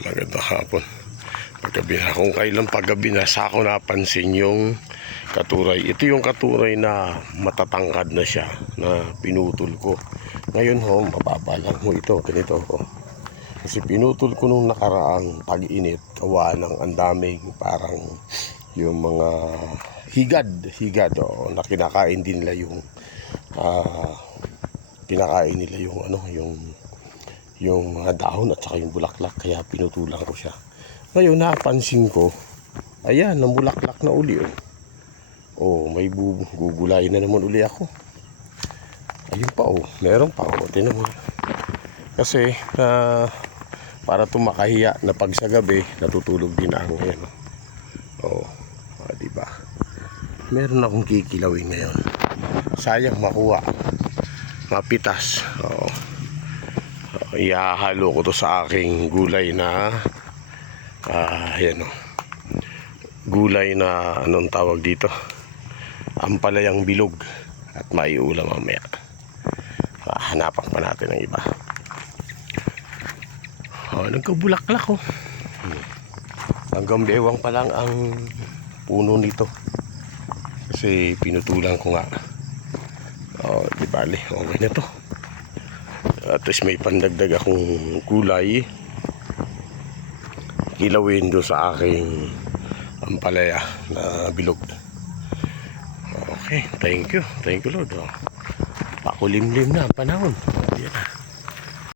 Magandang hapon. Paggabi na. Kung kailan paggabi na, sa ako napansin yung katuray. Ito yung katuray na matatangkad na siya, na pinutol ko. Ngayon ho, mababa lang ho ito. Ganito ho. Kasi pinutol ko nung nakaraang tag-init. Gawa ng andaming parang yung mga higad na kinakain din nila yung kinakain nila yung yung mga dahon at saka yung bulaklak, kaya pinutulan ko siya. Ngayon napansin ko, ayan, namulaklak na uli may gugulay na naman uli ako. Ayun pa meron pa tinan mo. Kasi para tumakahiya na pag sa gabi natutulog din ako ngayon. Diba? Meron akong kikilawin ngayon. Sayang makuha, mapitas. Ihahalo ko to sa aking gulay na gulay na anong tawag dito, ampalayang bilog, at maiulam mamaya. Hanapan pa natin ng iba. Nagkabulaklak hanggang bewang pa lang ang puno nito kasi pinutulan ko nga. Di bale, okay na to. At least may pandagdag akong gulay kilawin doon sa aking ampalaya na bilog. Okay, thank you Lord. Pakulimlim na ang panahon. Yan na.